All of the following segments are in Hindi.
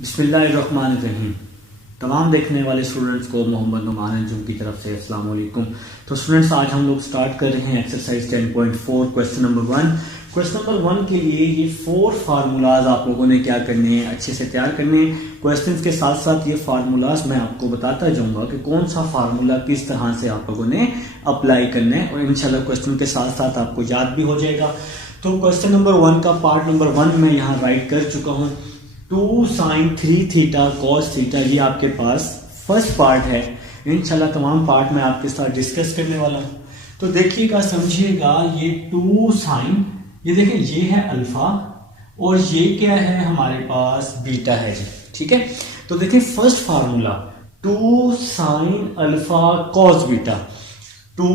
बिस्मिल्लाहिर्रहमानिर्रहीम। तमाम देखने वाले स्टूडेंट्स को मोहम्मद नुमान अंजुम की तरफ से अस्सलाम वालेकुम। तो स्टूडेंट्स, आज हम लोग स्टार्ट कर रहे हैं exercise 10.4 question number 1। Question number 1 के लिए ये 4 फार्मूलाज आप लोगों ने क्या करने हैं, अच्छे से तैयार करने हैं। क्वेश्चंस के साथ साथ ये फार्मूलाज मैं आपको बताता जाऊंगा कि कौन सा फार्मूला किस तरह से आप लोगों ने अप्लाई करना है और इंशाल्लाह क्वेश्चन के साथ साथ आपको याद भी हो जाएगा। तो क्वेश्चन नंबर 1 का पार्ट नंबर 1 मैं यहाँ राइट कर चुका हूँ। 2 sin 3 थीटा cos थीटा, ये आपके पास फर्स्ट पार्ट है। इंशाल्लाह तमाम पार्ट मैं आपके साथ डिस्कस करने वाला हूँ। तो देखिएगा, समझिएगा, ये 2 sin, ये देखें, ये है अल्फा और ये क्या है, हमारे पास बीटा है जी। ठीक है, तो देखिए first formula 2 sin alpha cos beta, 2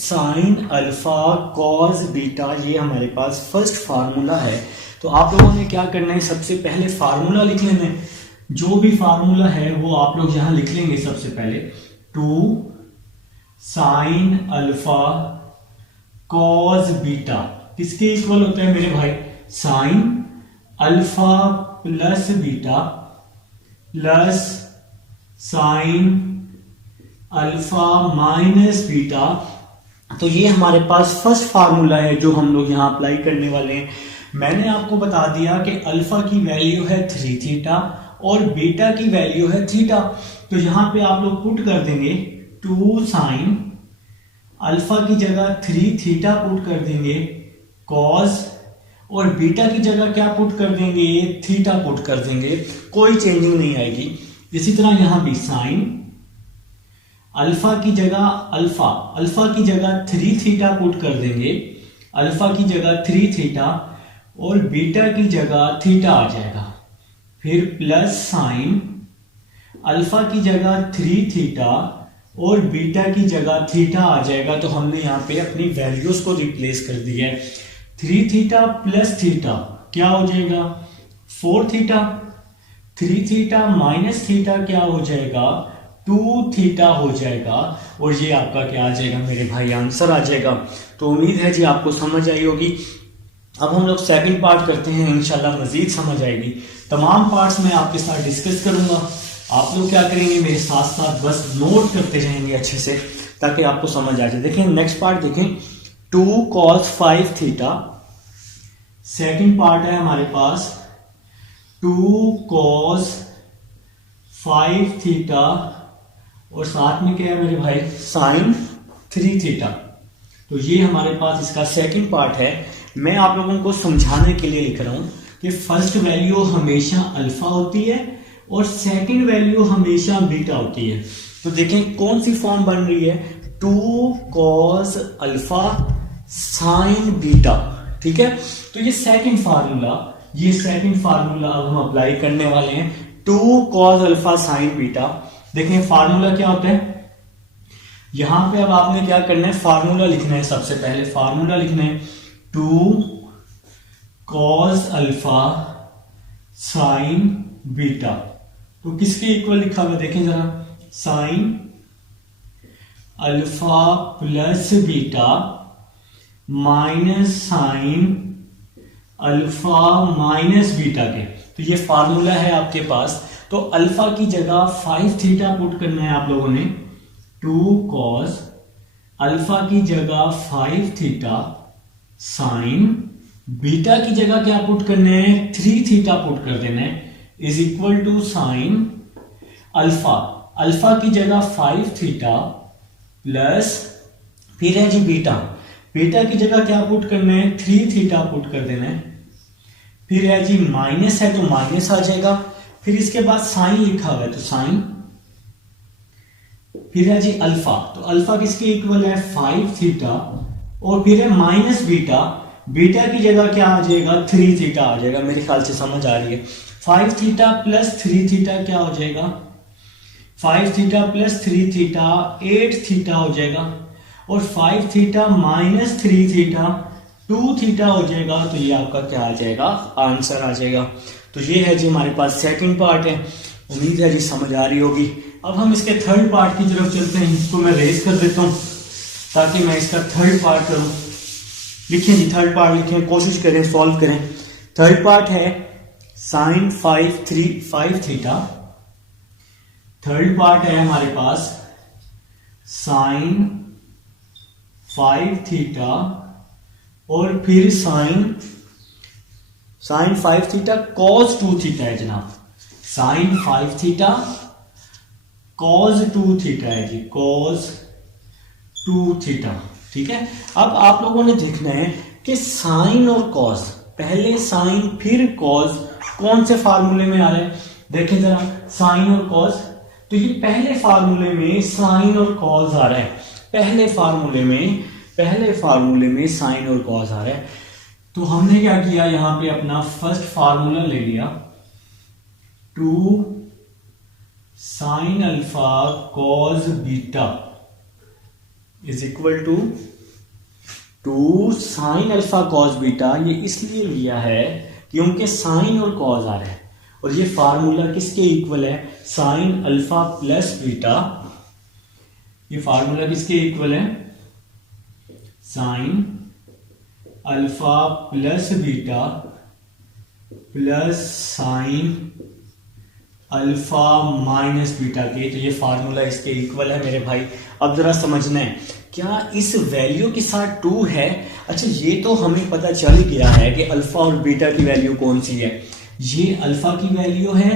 sin alpha cos beta, ये हमारे पास फर्स्ट फार्मूला है। तो आप लोगों ने क्या करना है, सबसे पहले फार्मूला लिख लेना है। जो भी फार्मूला है वो आप लोग यहां लिख लेंगे। सबसे पहले 2 sin अल्फा cos बीटा किसके इक्वल होता है मेरे भाई, sin alpha plus beta plus sin alpha minus beta. तो ये हमारे पास फर्स्ट फार्मूला है जो हम लोग यहां अप्लाई करने वाले हैं। मैंने आपको बता दिया कि अल्फा की वैल्यू है 3 थीटा और बीटा की वैल्यू है थीटा। तो यहां पे आप लोग पुट कर देंगे 2 sin अल्फा की जगह 3 थीटा पुट कर देंगे cos, और बीटा की जगह क्या पुट कर देंगे, थीटा पुट कर देंगे। कोई चेंजिंग नहीं आएगी। इसी तरह यहां भी sin अल्फा की जगह अल्फा की जगह 3 थीटा पुट कर देंगे, अल्फा की जगह 3 थीटा और बीटा की जगह थीटा आ जाएगा। फिर प्लस sin अल्फा की जगह 3 थीटा और बीटा की जगह थीटा आ जाएगा। तो हमने यहाँ पे अपनी वैल्यूज को रिप्लेस कर दिया है। 3 थीटा प्लस थीटा क्या हो जाएगा, 4 थीटा, 3 थीटा माइनस थीटा क्या हो जाएगा, 2 थीटा हो जाएगा। और ये आपका क्या आ जाएगा मेरे भाई, आंसर आ जाएगा। तो उम्मीद है जी आपको समझ आई होगी। अब हम लोग सेकंड पार्ट करते हैं, इंशाल्लाह मजीद समझ आएगी। तमाम पार्ट्स मैं आपके साथ डिस्कस करूंगा। आप लोग क्या करेंगे, मेरे साथ साथ बस नोट करते रहेंगे अच्छे से ताकि आपको समझ आ जाए। देखें नेक्स्ट पार्ट, देखें 2 cos 5 थीटा, सेकंड पार्ट है हमारे पास 2 cos 5 थीटा और साथ में क्या है मेरे भाई, sin 3 थीटा। तो ये हमारे पास इसका सेकंड पार्ट है। मैं आप लोगों को समझाने के लिए लिख रहा हूं कि फर्स्ट वैल्यू हमेशा अल्फा होती है और सेकंड वैल्यू हमेशा बीटा होती है। तो देखें कौन सी फॉर्म बन रही है, 2 cos अल्फा sin बीटा। ठीक है, तो ये सेकंड फार्मूला अब हम अप्लाई करने वाले हैं। 2 cos अल्फा sin बीटा। देखें फार्मूला क्या होता है, यहां पे अब आपने क्या करना है, फार्मूला लिखना है। सबसे पहले फार्मूला लिखना है 2 cos अल्फा sin बीटा। तो किसके इक्वल लिखा हुआ देखें जरा, sin alpha plus beta minus sin alpha minus beta के। तो ये फार्मूला है आपके पास। तो अल्फा की जगह 5 थीटा पुट करना है आप लोगों ने, 2 cos अल्फा की जगह 5 थीटा sin बीटा की जगह क्या पुट करना है, 3 थीटा पुट कर देना है, is equal to sin alpha की जगह 5 थीटा प्लस, फिर है जी बीटा की जगह क्या पुट करना है, 3 थीटा पुट कर देना है। फिर है जी माइनस है तो माइनस आ जाएगा। फिर इसके बाद साइन लिखा हुआ है तो साइन। फिर है जी अल्फा, तो अल्फा किसके इक्वल है, 5 थीटा और फिर है माइनस बीटा की जगह क्या आ जाएगा, 3 थीटा आ जाएगा। मेरे ख्याल से समझ आ रही है। 5 थीटा प्लस 3 थीटा क्या हो जाएगा, 5 थीटा प्लस 3 थीटा 8 थीटा हो जाएगा और 5 थीटा माइनस 3 थीटा 2 थीटा हो जाएगा। तो ये आपका क्या आ जाएगा, आंसर आ जाएगा। तो ये है जी हमारे पास सेकंड पार्ट है। उम्मीद है जी समझ आ रही होगी। अब हम इसके थर्ड पार्ट की तरफ चलते हैं। इसको मैं रेज कर देता हूं ताकि मैं इसका थर्ड पार्ट करूं। लिखें जी, थर्ड पार्ट लिखें, कोशिश करें सॉल्व करें। थर्ड पार्ट है साइन 5 थीटा। थर्ड पार्ट है हमारे पास साइन 5 थीटा और फिर साइन 5 थीटा कॉस 2 थीटा है जनाब। साइन 5 थीटा कॉस 2 थीटा है जी, कॉस 2 थीटा। ठीक है, अब आप लोगों ने देखना है कि साइन और कॉस, पहले साइन फिर कॉस कौन से फार्मूले में आ रहे हैं। देखें जरा, साइन और कॉस, तो ये पहले फार्मूले में साइन और कॉस आ रहा है, पहले फार्मूले में साइन और कॉस आ रहा है। तो हमने क्या किया, यहां पे अपना फर्स्ट फार्मूला ले लिया, 2 sine alpha cos beta is equal to 2 sine alpha cos beta. ये इसलिए लिया है क्योंकि साइन और कॉस आ रहा है, और ये फार्मूला किसके इक्वल है, साइन अल्फा प्लस बीटा। ये फार्मूला किसके इक्वल है, sign alpha plus beta plus sign alpha minus beta के। तो ये फार्मूला इसके इक्वल है मेरे भाई। अब जरा समझना है, क्या इस वैल्यू के साथ 2 है। अच्छा, ये तो हमें पता चल गया है कि अल्फा और बीटा की वैल्यू कौन सी है। ये अल्फा की वैल्यू है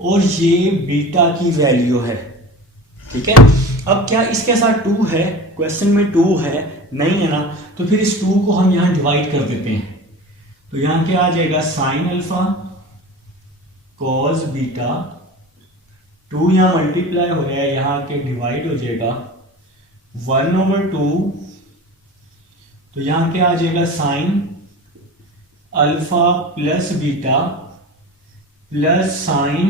और ये बीटा की वैल्यू है। ठीक है, अब क्या इसके साथ 2 है, क्वेश्चन में 2 है नहीं है ना, तो फिर इस 2 को हम यहां डिवाइड कर देते हैं। तो यहां क्या आ जाएगा, साइन अल्फा कॉस बीटा, 2 यहां मल्टीप्लाई हो रहा है, यहां के डिवाइड हो जाएगा 1/2। तो यहां क्या आ जाएगा, sine alpha plus beta plus sign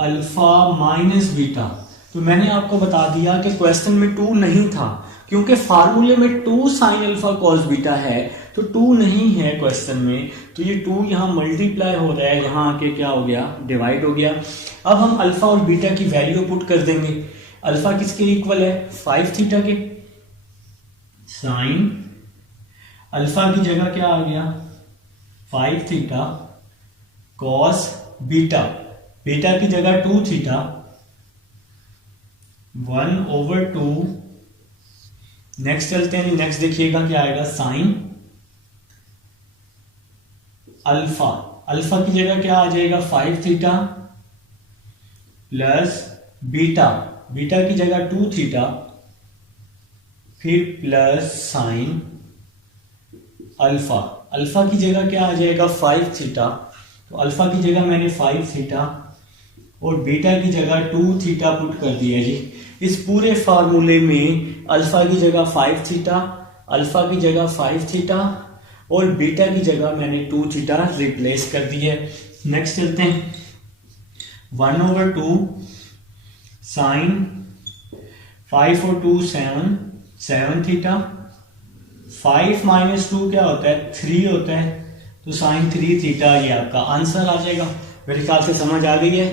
alpha minus beta. तो मैंने आपको बता दिया कि क्वेश्चन में 2 नहीं था, क्योंकि फार्मूले में 2 साइन अल्फा कॉस बीटा है, तो 2 नहीं है क्वेश्चन में। तो ये 2 यहां मल्टीप्लाई हो रहा है, यहां आके क्या हो गया, डिवाइड हो गया। अब हम अल्फा और बीटा की वैल्यू पुट कर देंगे। अल्फा किसके इक्वल है, 5 थीटा के। साइन अल्फा की जगह क्या आ गया, 5 थीटा, कॉस बीटा, बीटा की जगह 2 थीटा, 1/2। नेक्स्ट चलते हैं, नेक्स्ट देखिएगा क्या आएगा, साइन अल्फा, अल्फा की जगह क्या आ जाएगा, 5 थीटा प्लस बीटा, बीटा की जगह 2 थीटा, फिर प्लस साइन अल्फा, अल्फा की जगह क्या आ जाएगा, 5 थीटा। तो अल्फा की जगह मैंने 5 थीटा और बीटा की जगह 2 थीटा पुट कर दिया जी। इस पूरे फार्मूले में अल्फा की जगह 5 थीटा, अल्फा की जगह 5 थीटा और बीटा की जगह मैंने 2 थीटा रिप्लेस कर दी है। नेक्स्ट चलते हैं, 1/2 साइन 5 और 2 7 थीटा, 5 माइनस 2 क्या होता है, 3 होता है, तो साइन 3 थीटा ये आपका आंसर आ जाएगा। मेरे ख्याल से समझ आ गई है।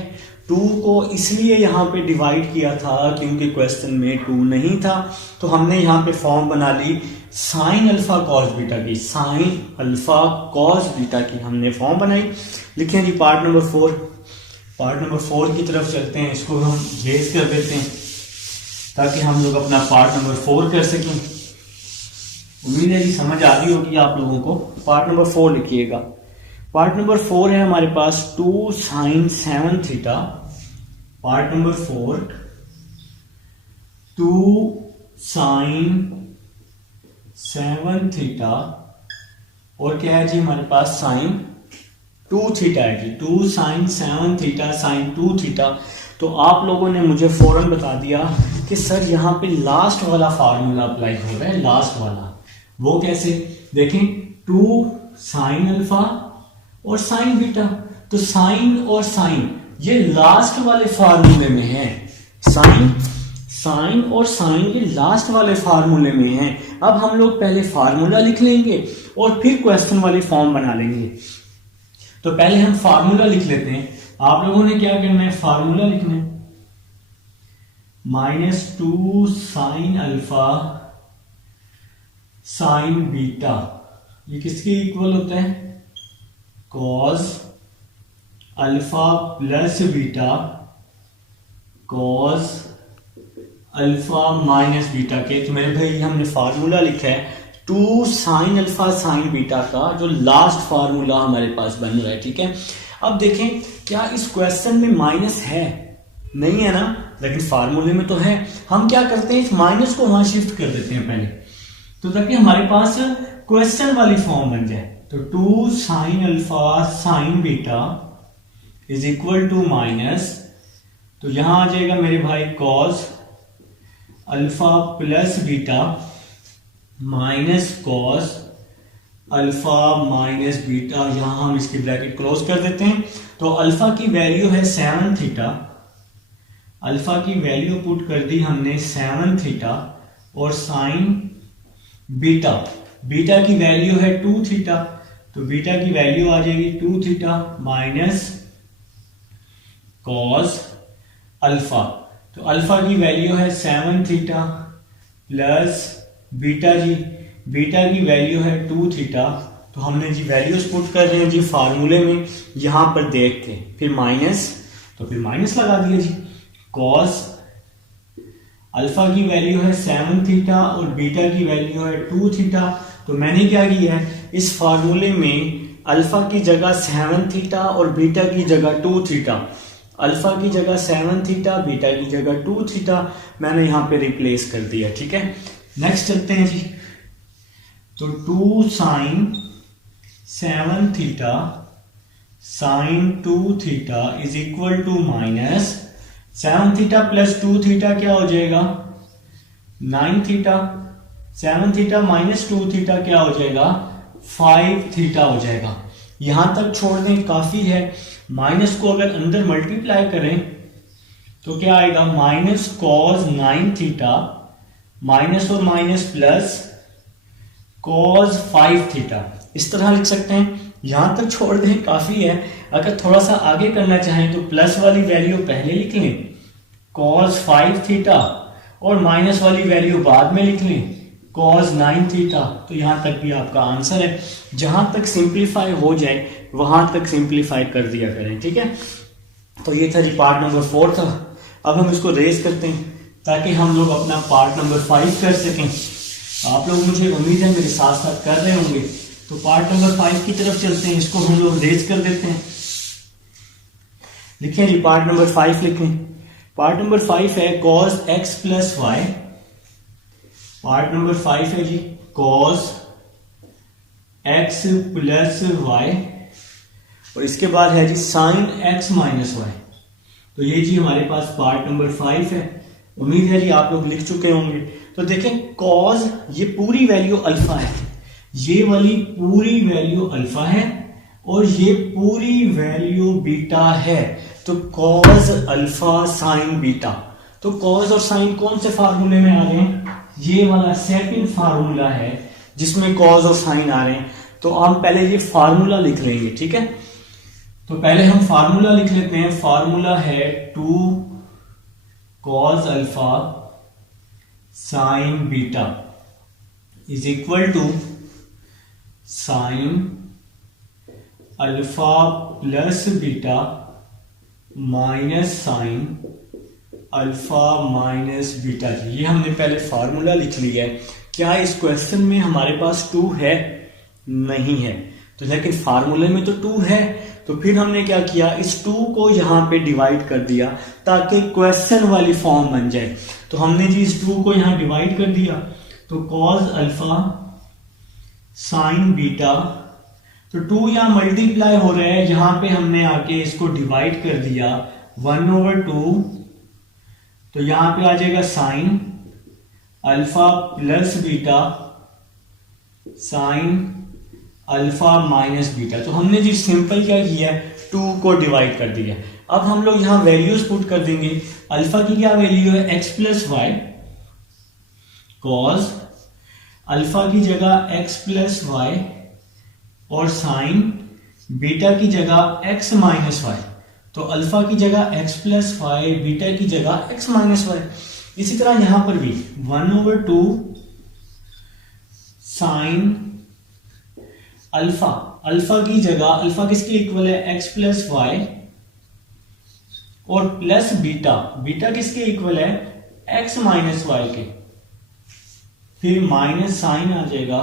2 को इसलिए यहाँ पे डिवाइड किया था क्योंकि क्वेश्चन में 2 नहीं था, तो हमने यहाँ पे फॉर्म बना ली साइन अल्फा कॉस बीटा की, साइन अल्फा कॉस बीटा की हमने फॉर्म बनाई। लिखें जी पार्ट नंबर 4, पार्ट नंबर 4 की तरफ चलते हैं। इसको हम रेज कर देते हैं ताकि हम लोग अपना पार्ट नंबर 4 कर सकें। उम्मीद है जी समझ आ गई होगी आप लोगों को। पार्ट नंबर 4 लिखिएगा। पार्ट नंबर 4 है हमारे पास 2 sine 7 theta. Part number 4 2 sine 7 theta और क्या है जी हमारे पास साइन 2 थीटा है जी। 2 साइन 7 थीटा साइन 2 थीटा। तो आप लोगों ने मुझे फौरन बता दिया कि सर यहाँ पे लास्ट वाला फार्मूला अप्लाई हो रहा है। लास्ट वाला वो कैसे, देखें 2 साइन अल्फा और साइन बीटा, तो साइन और साइन ये लास्ट वाले फार्मूले में है। साइन और साइन ये लास्ट वाले फार्मूले में है। अब हम लोग पहले फार्मूला लिख लेंगे और फिर क्वेश्चन वाली फॉर्म बना लेंगे। तो पहले हम फार्मूला लिख लेते हैं। आप लोगों ने क्या करना है, फार्मूला लिखना है -2 साइन अल्फा साइन बीटा, ये किसके इक्वल होता है, cos alpha plus beta cos alpha minus beta के। तो मेरे भाई हमने फार्मूला लिखा है 2 साइन अल्फा साइन बीटा का, जो लास्ट फार्मूला हमारे पास बन रहा है। ठीक है, अब देखें क्या इस क्वेश्चन में माइनस है? नहीं है ना, लेकिन फार्मूले में तो है। हम क्या करते हैं, इस माइनस को वहां शिफ्ट कर देते हैं पहले, तो ताकि हमारे पास क्वेश्चन वाली फॉर्म बन जाए। तो 2 sine alpha sine beta is equal to minus, तो यहां आ जाएगा मेरे भाई cos alpha plus beta minus cos alpha minus beta. यहां हम इसकी ब्रैकेट क्लोज कर देते हैं। तो अल्फा की वैल्यू है 7 थीटा, अल्फा की वैल्यू पुट कर दी हमने 7 थीटा, और साइन बीटा, बीटा की वैल्यू है 2 थीटा, तो बीटा की वैल्यू आ जाएगी 2 थीटा माइनस कॉस अल्फा। तो अल्फा की वैल्यू है 7 थीटा प्लस बीटा जी, बीटा की वैल्यू है 2 थीटा। तो हमने जी वैल्यूज पुट कर रहे हैं जी फार्मूले में, यहां पर देख के फिर माइनस, तो फिर माइनस लगा दिया जी। कॉस अल्फा की वैल्यू है 7 थीटा और बीटा की वैल्यू है 2 थीटा। तो मैंने क्या किया है, इस फार्मूले में अल्फा की जगह 7 थीटा और बीटा की जगह 2 थीटा, अल्फा की जगह 7 थीटा, बीटा की जगह 2 थीटा मैंने यहां पे रिप्लेस कर दिया। ठीक है, नेक्स्ट चलते हैं जी। तो 2 sine 7 theta sine 2 theta is equal to minus 7 theta plus 2 theta क्या हो जाएगा 9 थीटा, 7 थीटा माइनस 2 थीटा क्या हो जाएगा 5 थीटा हो जाएगा। यहां तक छोड़ दें, काफी है। माइनस को अगर अंदर मल्टीप्लाई करें तो क्या आएगा माइनस कॉस 9 थीटा माइनस और माइनस प्लस कॉस 5 थीटा, इस तरह लिख सकते हैं। यहां तक छोड़ दें, काफी है। अगर थोड़ा सा आगे करना चाहें तो प्लस वाली वैल्यू पहले लिख लें कॉस 5 थीटा, और माइनस वाली वैल्यू बाद में लिख लें कॉस 9 थीटा। तो यहां तक भी आपका आंसर है। जहां तक सिंप्लीफाई हो जाए वहां तक सिंप्लीफाई कर दिया करें। ठीक है, तो ये था जी पार्ट नंबर 4 था। अब हम इसको रेज करते हैं ताकि हम लोग अपना पार्ट नंबर 5 कर सकें। आप लोग, मुझे उम्मीद है, मेरे साथ साथ कर रहे होंगे। तो पार्ट नंबर 5 की तरफ चलते हैं, इसको हम लोग रेज कर देते हैं। लिखें जी पार्ट नंबर 5 लिखें। पार्ट नंबर 5 है cos x plus y. Part number 5 है जी कॉस एक्स प्लस वाई, और इसके बाद है जी साइन एक्स माइनस वाई। तो ये जी हमारे पास पार्ट नंबर 5 है। उम्मीद है जी आप लोग लिख चुके होंगे। तो देखें कॉस, ये पूरी वैल्यू अल्फा है, ये वाली पूरी वैल्यू अल्फा है, और ये पूरी वैल्यू बीटा है। तो कॉस अल्फा साइन बीटा। तो कॉस और साइन कौन से फार्मूले में आ रहे हैं, ये वाला सेकंड फार्मूला है जिसमें कॉस और साइन आ रहे हैं। तो हम पहले ये फार्मूला लिख लेंगे। ठीक है, तो पहले हम फार्मूला लिख लेते हैं। फार्मूला है 2 cos alpha sine beta is equal to sine alpha plus beta minus sine alpha minus beta. ये हमने पहले फार्मूला लिख लिया है। क्या इस क्वेश्चन में हमारे पास 2 है? नहीं है। तो लेकिन फार्मूले में तो 2 है। तो फिर हमने क्या किया, इस 2 को यहां पे डिवाइड कर दिया ताकि क्वेश्चन वाली फॉर्म बन जाए। तो हमने जी इस 2 को यहां डिवाइड कर दिया। तो कॉस अल्फा साइन बीटा, तो 2 यहां मल्टीप्लाई हो रहा है, यहां पे हमने आके इसको डिवाइड कर दिया 1/2। तो यहां पे आ जाएगा sine alpha plus beta sine alpha minus beta. तो हमने जी सिंपल क्या किया, 2 को डिवाइड कर दिया। अब हम लोग यहां वैल्यूज पुट कर देंगे। अल्फा की क्या वैल्यू है x plus y, cos alpha की जगह x प्लस वाई, और साइन बीटा की जगह x माइनस वाई। तो अल्फा की जगह x प्लस वाई, बीटा की जगह x माइनस वाई। इसी तरह यहां पर भी 1/2 साइन अल्फा, अल्फा की जगह, अल्फा किसके इक्वल है x प्लस वाई, और प्लस बीटा, बीटा किसके इक्वल है, एक्स माइनस वाई के, फिर माइनस साइन आ जाएगा,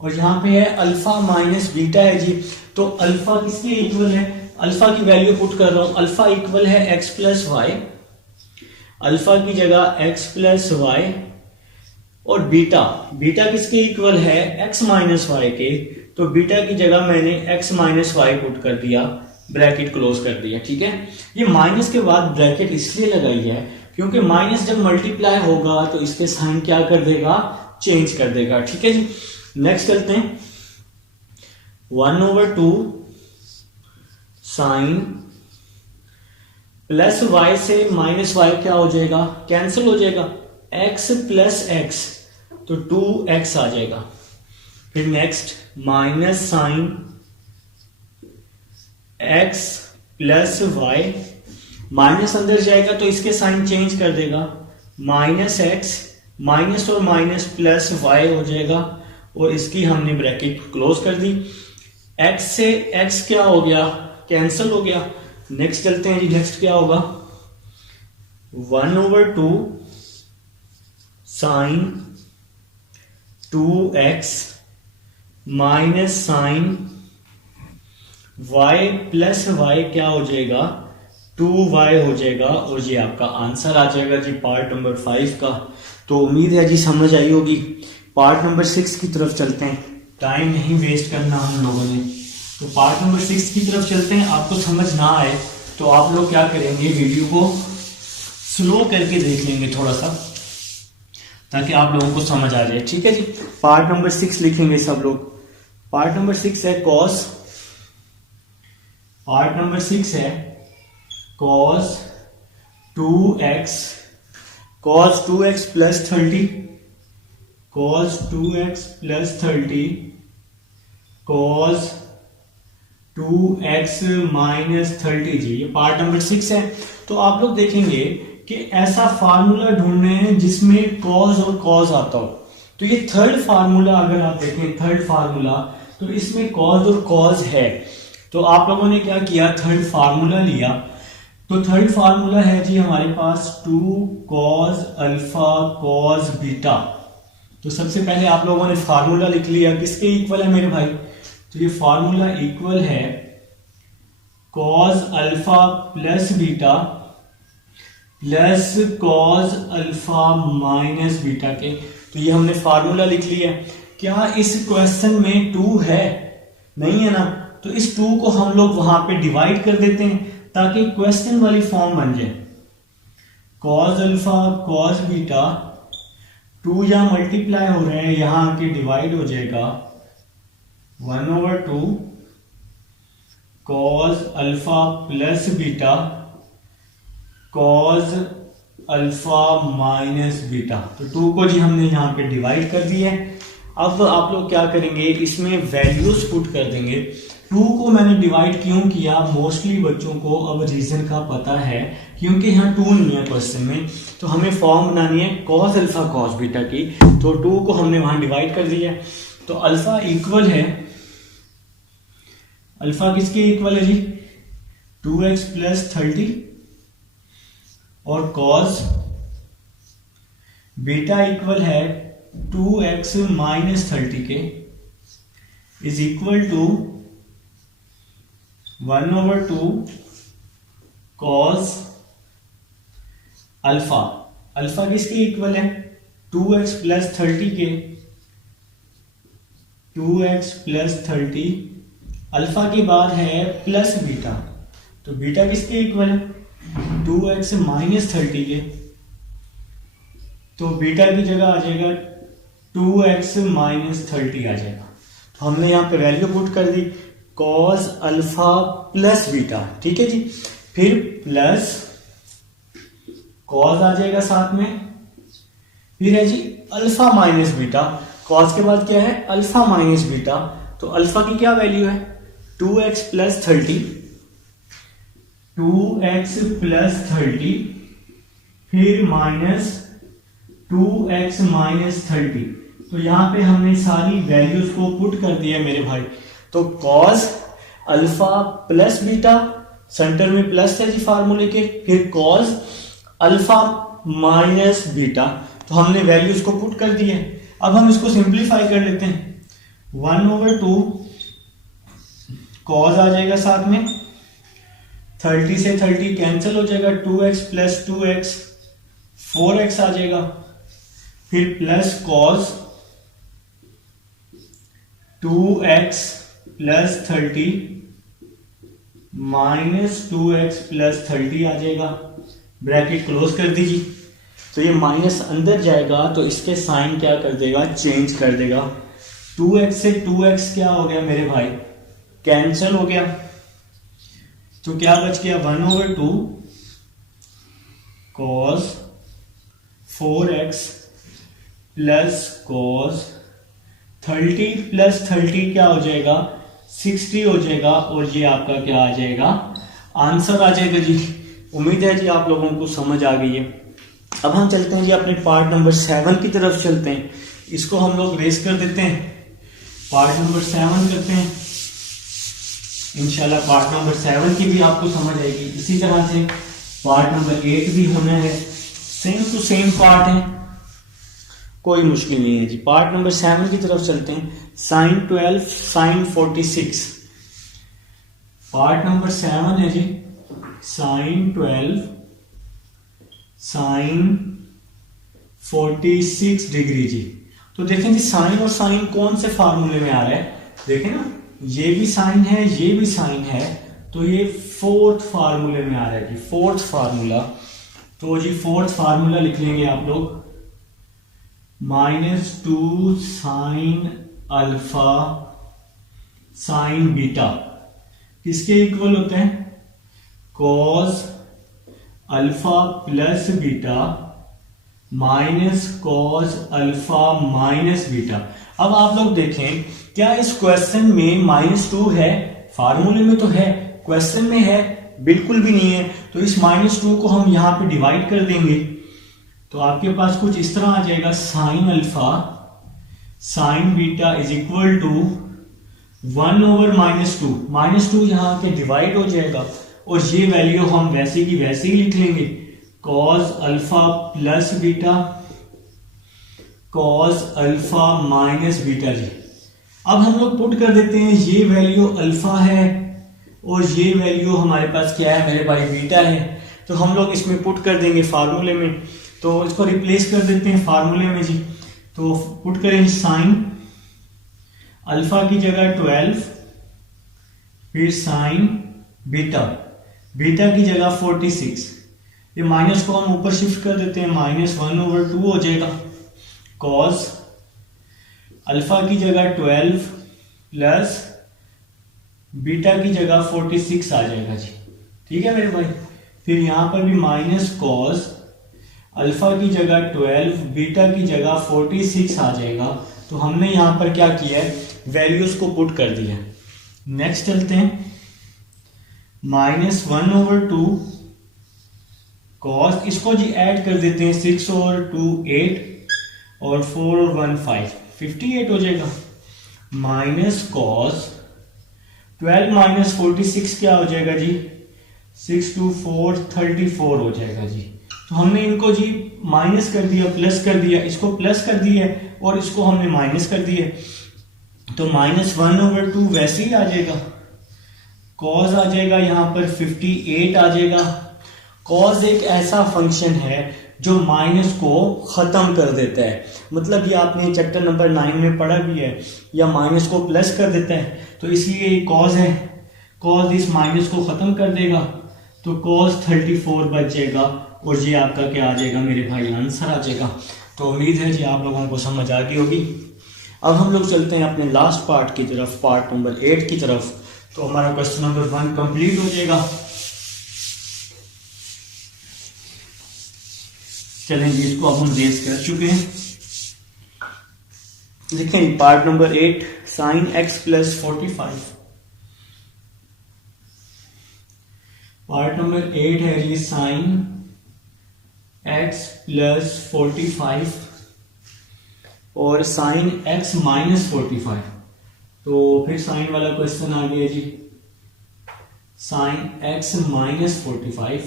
और यहां पे है अल्फा माइनस बीटा है जी। तो अल्फा किसके इक्वल है, अल्फा की वैल्यू पुट कर रहा हूं, अल्फा इक्वल है एक्स प्लस वाई, अल्फा की जगह एक्स प्लस वाई, और बीटा, बीटा किसके इक्वल है, एक्स माइनस वाई के, तो बीटा की जगह मैंने एक्स माइनस वाई पुट कर दिया, ब्रैकेट क्लोज कर दिया। ठीक है, ये माइनस के बाद ब्रैकेट इसलिए लगाई है क्योंकि माइनस जब मल्टीप्लाई होगा तो इसके साइन क्या कर देगा, चेंज कर देगा। ठीक है जी, नेक्स्ट करते हैं, 1/2 साइन प्लस वाई से माइनस वाई क्या हो जाएगा, कैंसिल हो जाएगा, x प्लस एक्स, तो 2x आ जाएगा। फिर next minus sine x plus y, minus अंदर जाएगा तो इसके साइन चेंज कर देगा, माइनस एक्स, माइनस और माइनस प्लस वाई हो जाएगा, और इसकी हमने ब्रैकेट क्लोज कर दी। x से x क्या हो गया, कैंसिल हो गया। नेक्स्ट चलते हैं जी, नेक्स्ट क्या होगा, 1/2 sine 2x minus sine y plus y क्या हो जाएगा, 2y हो जाएगा, और ये आपका आंसर आ जाएगा जी पार्ट नंबर 5 का। तो उम्मीद है जी समझ आई होगी। पार्ट नंबर 6 की तरफ चलते हैं, टाइम नहीं वेस्ट करना हम लोगों ने, तो पार्ट नंबर 6 की तरफ चलते हैं। आपको समझ ना आए तो आप लोग क्या करेंगे, वीडियो को स्लो करके देख लेंगे थोड़ा सा, ताकि आप लोगों को समझ आ जाए। ठीक है जी, पार्ट नंबर 6 लिखेंगे सब लोग। पार्ट नंबर 6 है कॉस, पार्ट नंबर 6 है cos 2x, cos 2x plus 30, cos 2x plus 30, cos 2x minus 30 जी, ये पार्ट नंबर 6 है। तो आप लोग देखेंगे कि ऐसा फार्मूला ढूंढने हैं जिसमें कॉज और कॉज आता हो। तो ये थर्ड फार्मूला अगर आप देखें, थर्ड फार्मूला, तो इसमें कॉज और कॉज है। तो आप लोगों ने क्या किया, थर्ड फार्मूला लिया। तो थर्ड फार्मूला है जी हमारे पास 2 कॉज अल्फा कॉज बीटा। तो सबसे पहले आप लोगों ने फार्मूला लिख लिया, किसके इक्वल है मेरे भाई, तो ये फार्मूला इक्वल है cause alpha plus beta plus cos alpha minus beta के। तो ये हमने फार्मूला लिख लिया। क्या इस क्वेश्चन में 2 है, नहीं है ना, तो इस 2 को हम लोग वहां पे डिवाइड कर देते हैं ताकि क्वेश्चन वाली फॉर्म बन जाए। कॉज अल्फा कॉज बीटा, 2 यहां मल्टीप्लाई हो रहे हैं, यहां आके डिवाइड हो जाएगा 1/2 cause alpha plus beta cause alpha minus beta. तो 2 को जी हमने यहां पे डिवाइड कर दिया है। अब आप लोग क्या करेंगे, इसमें वैल्यूज पुट कर देंगे। 2 को मैंने डिवाइड क्यों किया, मोस्टली बच्चों को अब रीजन का पता है, क्योंकि यहाँ 2 नहीं है क्वेश्चन में, तो हमें फॉर्म बनानी है कॉस अल्फा कॉस बीटा की। तो 2 को हमने वहां डिवाइड कर दिया। तो अल्फा इक्वल है, अल्फा किसके इक्वल है जी, 2x प्लस 30, और कॉस बीटा इक्वल है 2x माइनस 30 के, is equal to 1/2 cos alpha, alpha किसके इक्वल है, 2x प्लस 30 के, 2x प्लस 30, अल्फा के बाद है प्लस बीटा, तो बीटा किसके इक्वल है, 2x माइनस 30 के, तो बीटा की जगह आ जाएगा 2x माइनस 30 आ जाएगा। तो हमने यहां पे वैल्यू पुट कर दी कॉस अल्फा प्लस बीटा। ठीक है जी, फिर प्लस कॉस आ जाएगा साथ में, फिर है जी अल्फा माइनस बीटा, कॉस के बाद क्या है अल्फा माइनस बीटा। तो अल्फा की क्या वैल्यू है, 2x प्लस 30, 2x प्लस 30, फिर माइनस 2x माइनस 30। तो यहां पे हमने सारी वैल्यूज को पुट कर दिया मेरे भाई। तो cos alpha plus beta centre में प्लस है जी फार्मूले के, फिर कॉस अल्फा माइनस बीटा, तो हमने वैल्यूज को पुट कर दी है। अब हम इसको सिंप्लीफाई कर लेते हैं, 1/2 कॉस आ जाएगा साथ में, 30 से 30 कैंसिल हो जाएगा, 2x प्लस 2x 4x आ जाएगा, फिर plus cos 2x plus 30 minus 2x plus 30 आ जाएगा, ब्रैकेट क्लोज कर दीजिए। तो ये माइनस अंदर जाएगा तो इसके साइन क्या कर देगा, चेंज कर देगा। 2x से 2x क्या हो गया मेरे भाई, कैंसिल हो गया, तो क्या बच गया 1/2 cos 4x plus cos 30 plus 30 क्या हो जाएगा 60 हो जाएगा, और ये आपका क्या आ जाएगा, आंसर आ जाएगा जी। उम्मीद है जी आप लोगों को समझ आ गई है। अब हम चलते हैं जी अपने पार्ट नंबर 7 की तरफ चलते हैं, इसको हम लोग रेस कर देते हैं, पार्ट नंबर 7 करते हैं। इंशाल्लाह पार्ट नंबर 7 की भी आपको समझ आएगी। इसी तरह से पार्ट नंबर 8 भी होना है, सेम टू सेम पार्ट है, कोई मुश्किल नहीं है जी। पार्ट नंबर 7 की तरफ चलते हैं, साइन 12 साइन 46। पार्ट नंबर 7 है जी साइन 12 साइन 46 डिग्री जी। तो देखें जी साइन और साइन कौन से फार्मूले में आ रहा है, देखें ना, ये भी साइन है ये भी साइन है, तो ये फोर्थ फार्मूले में आ रहा है जी, फोर्थ फार्मूला। तो जी फोर्थ फार्मूला लिख लेंगे आप लोग, -2 साइन अल्फा साइन बीटा किसके इक्वल होते हैं, cos alpha plus beta minus cos alpha minus beta. अब आप लोग देखें क्या इस क्वेश्चन में -2 है, फार्मूले में तो है, क्वेश्चन में है बिल्कुल भी नहीं है। तो इस -2 को हम यहां पे डिवाइड कर देंगे, तो आपके पास कुछ इस तरह आ जाएगा, sine alpha sine beta is equal to 1/-2, -2 यहां पे डिवाइड हो जाएगा, और ये वैल्यू हम वैसे की वैसे ही लिख लेंगे, cos alpha plus beta cos alpha minus beta जी। अब हम लोग पुट कर देते हैं, ये वैल्यू अल्फा है और ये वैल्यू हमारे पास क्या है मेरे भाई, बीटा है। तो हम लोग इसमें पुट कर देंगे फार्मूले में, तो इसको रिप्लेस कर देते हैं फार्मूले में जी। तो पुट करेंगे साइन अल्फा की जगह 12, फिर साइन बीटा बीटा की जगह 46, ये माइनस को हम ऊपर शिफ्ट कर देते हैं, -1/2 हो जाएगा, कॉस अल्फा की जगह 12 प्लस बीटा की जगह 46 आ जाएगा जी। ठीक है मेरे भाई, फिर यहां पर भी माइनस कॉस अल्फा की जगह 12 बीटा की जगह 46 आ जाएगा। तो हमने यहां पर क्या किया है, वैल्यूज को पुट कर दिया। नेक्स्ट चलते हैं, -1/2 कॉस, इसको जी ऐड कर देते हैं, 6 और 2 8 और 4 और 1 5, 58 हो जाएगा, माइनस कॉस 12 माइनस 46 क्या हो जाएगा जी, 6 2 4 34 हो जाएगा जी। तो हमने इनको जी माइनस कर दिया, प्लस कर दिया, इसको प्लस कर दिया और इसको हमने माइनस कर दिया, तो -1/2 वैसे ही आ जाएगा, कॉस आ जाएगा यहाँ पर 58 आ जाएगा। कॉस एक ऐसा फंक्शन है जो माइनस को खत्म कर देता है, मतलब ये आपने चैप्टर नंबर 9 में पढ़ा भी है, या माइनस को प्लस कर देता है, तो इसलिए ये कॉस है, कॉस इस माइनस को खत्म कर देगा, तो कॉस 34 बच जाएगा, और ये आपका क्या आ जाएगा मेरे भाई, आंसर आ जाएगा। तो उम्मीद है जी आप लोगों को समझ आ गई होगी। अब हम लोग चलते हैं अपने लास्ट पार्ट की तरफ, पार्ट नंबर 8 की तरफ। तो हमारा क्वेश्चन नंबर 1 कंप्लीट हो जाएगा। चलें जी, इसको अब हम रेस कर चुके हैं। देखें part number 8, sine x plus 45। Part number 8 है जी साइन x प्लस 45 और साइन x माइनस 45। तो फिर साइन वाला क्वेश्चन आ गया जी, साइन एक्स माइनस 45।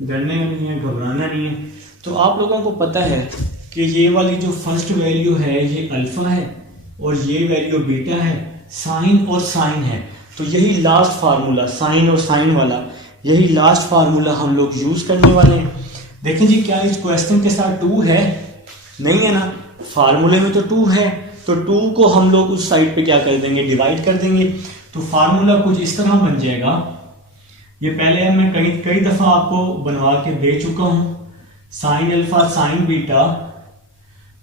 डरने का नहीं है, घबराना नहीं है। तो आप लोगों को पता है कि ये वाली जो फर्स्ट वैल्यू है ये अल्फा है और ये वैल्यू बीटा है, साइन और साइन है। तो यही लास्ट फार्मूला, साइन और साइन वाला, यही लास्ट फार्मूला हम लोग यूज करने वाले हैं। देखें जी, क्या इस क्वेश्चन के साथ 2 है? नहीं है ना, फार्मूले में तो 2 है, तो 2 को हम लोग उस साइड पे क्या कर देंगे, डिवाइड कर देंगे। तो फार्मूला कुछ इस तरह बन जाएगा। ये पहले मैं कई दफा आपको बनवा के दे चुका हूं। साइन अल्फा साइन बीटा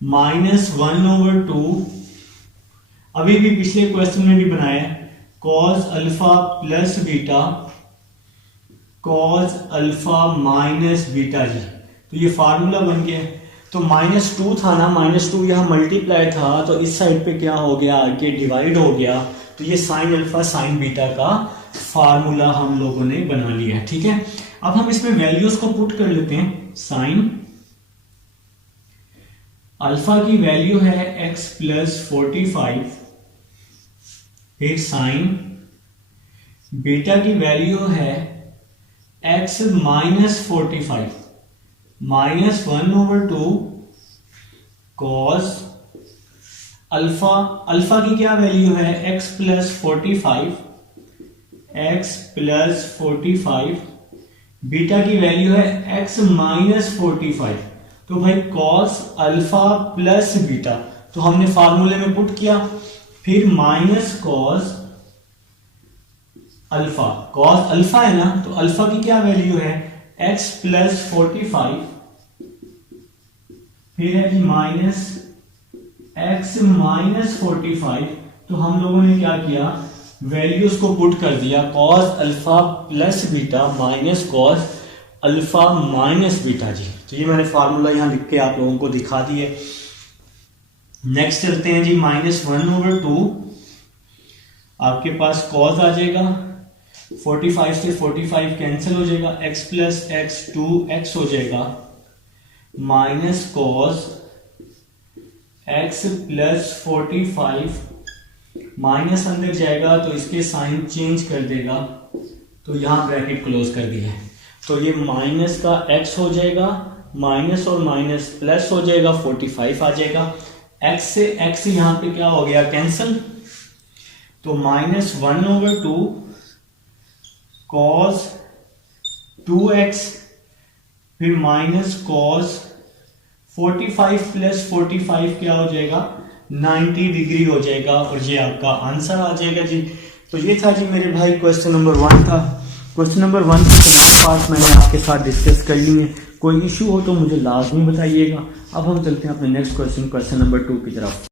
-1/2, अभी भी पिछले क्वेश्चन में भी बनाया, cos alpha plus beta cos alpha minus beta जी। तो ये फार्मूला बन गया। तो -2 था ना, -2 यहाँ मल्टीप्लाई था, तो इस साइड पे क्या हो गया, आगे डिवाइड हो गया। तो ये साइन अल्फा साइन बीटा का फार्मूला हम लोगों ने बना लिया है। ठीक है, अब हम इसमें वैल्यूज को पुट कर लेते हैं। साइन अल्फा की वैल्यू है x + 45, फिर साइन बीटा की वैल्यू है x - 45 -1/2 कॉस अल्फा, अल्फा की क्या वैल्यू है, x + 45, बीटा की वैल्यू है x - 45। तो भाई कॉस अल्फा प्लस बीटा, तो हमने फार्मूले में पुट किया, फिर minus cos alpha, cos alpha है ना, तो अल्फा की क्या वैल्यू है, x + 45, फिर है कि माइनस x - 45। तो हम लोगों ने क्या किया, वैल्यूज को पुट कर दिया, cos alpha plus beta minus cos alpha minus beta जी। तो ये मैंने फार्मूला यहां लिख के आप लोगों को दिखा दिए। नेक्स्ट चलते हैं जी, -1/2, आपके पास कॉस आ जाएगा, 45 से 45 कैंसिल हो जाएगा, x + x 2x हो जाएगा, माइनस कॉस x + 45, माइनस अंदर जाएगा तो इसके साइन चेंज कर देगा, तो यहां ब्रैकेट क्लोज कर दिया है। तो ये माइनस का x हो जाएगा, माइनस और माइनस प्लस हो जाएगा, 45 आ जाएगा, x से x यहां पे क्या हो गया, कैंसिल। तो -1/2 cos 2x, फिर माइनस cos 45 + 45 क्या हो जाएगा, 90 डिग्री हो जाएगा, और ये आपका आंसर आ जाएगा जी। तो ये था जी मेरे भाई क्वेश्चन नंबर 1 था। क्वेश्चन नंबर 1 के तमाम पार्ट मैंने आपके साथ डिस्कस कर लिए हैं। कोई इशू हो तो मुझे लाजमी बताइएगा। अब हम चलते हैं अपने नेक्स्ट क्वेश्चन नंबर 2 की तरफ।